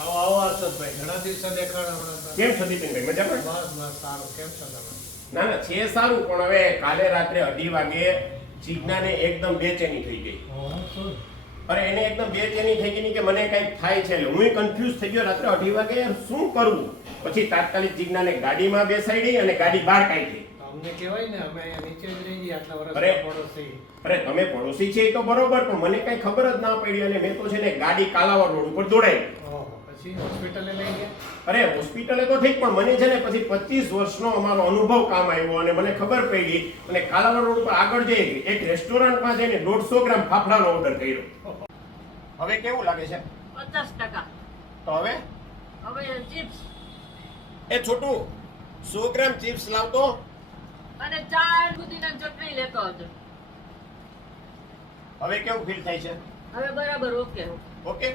આવો આવો હર્ષદભાઈ, ઘણા દિવસે દેખાણા હમણાં. કેમ છો દીપેનભાઈ, મજામાં? બસ બસ સારું. કેમ છો તમે? ના ના છે સારું, પણ હવે કાલે રાત્રે 2:30 વાગે જીજ્ઞાને એકદમ બેચેની થઈ ગઈ. શું? અરે એને એકદમ બેચેની થઈ ગઈ કે મને કંઈક થાય છે. એટલે હું કન્ફ્યુઝ થઈ ગયો રાત્રે 2:30 વાગે યાર શું કરવું. પછી તાત્કાલિક જીજ્ઞાને ગાડીમાં બેસાડી અને ગાડી બહાર કાઢી. અમને કહેવાય ને, અમે અહીંયા નીચે જ રહી ગયા આટલા અરે. વર્ષ પડોશી. અરે તમે પડોશી છે એ તો બરોબર, પણ મને કઈ ખબર જ ના પડી અને મેં તો છે ને ગાડી કાલાવા રોડ ઉપર દોડાવી. ઓહો, પછી હોસ્પિટલે લઈ ગયા? અરે હોસ્પિટલે તો ઠીક, પણ મને છે ને પછી 25 વર્ષનો અમારો અનુભવ કામ આવ્યો અને મને ખબર પડી અને કાલાવા રોડ ઉપર આગળ જઈ એક રેસ્ટોરન્ટમાં જઈને 150 ગ્રામ ફાફડાનો ઓર્ડર કર્યો. હવે કેવું લાગે છે? 50%. તો હવે હવે ચિપ્સ એ છોટું 100 ગ્રામ ચિપ્સ લાવતો. અને 4 પુદીના ચટણી લેતો હતો. હવે કેવું ફીલ થાય છે? હવે બરાબર ઓકે. ઓકે.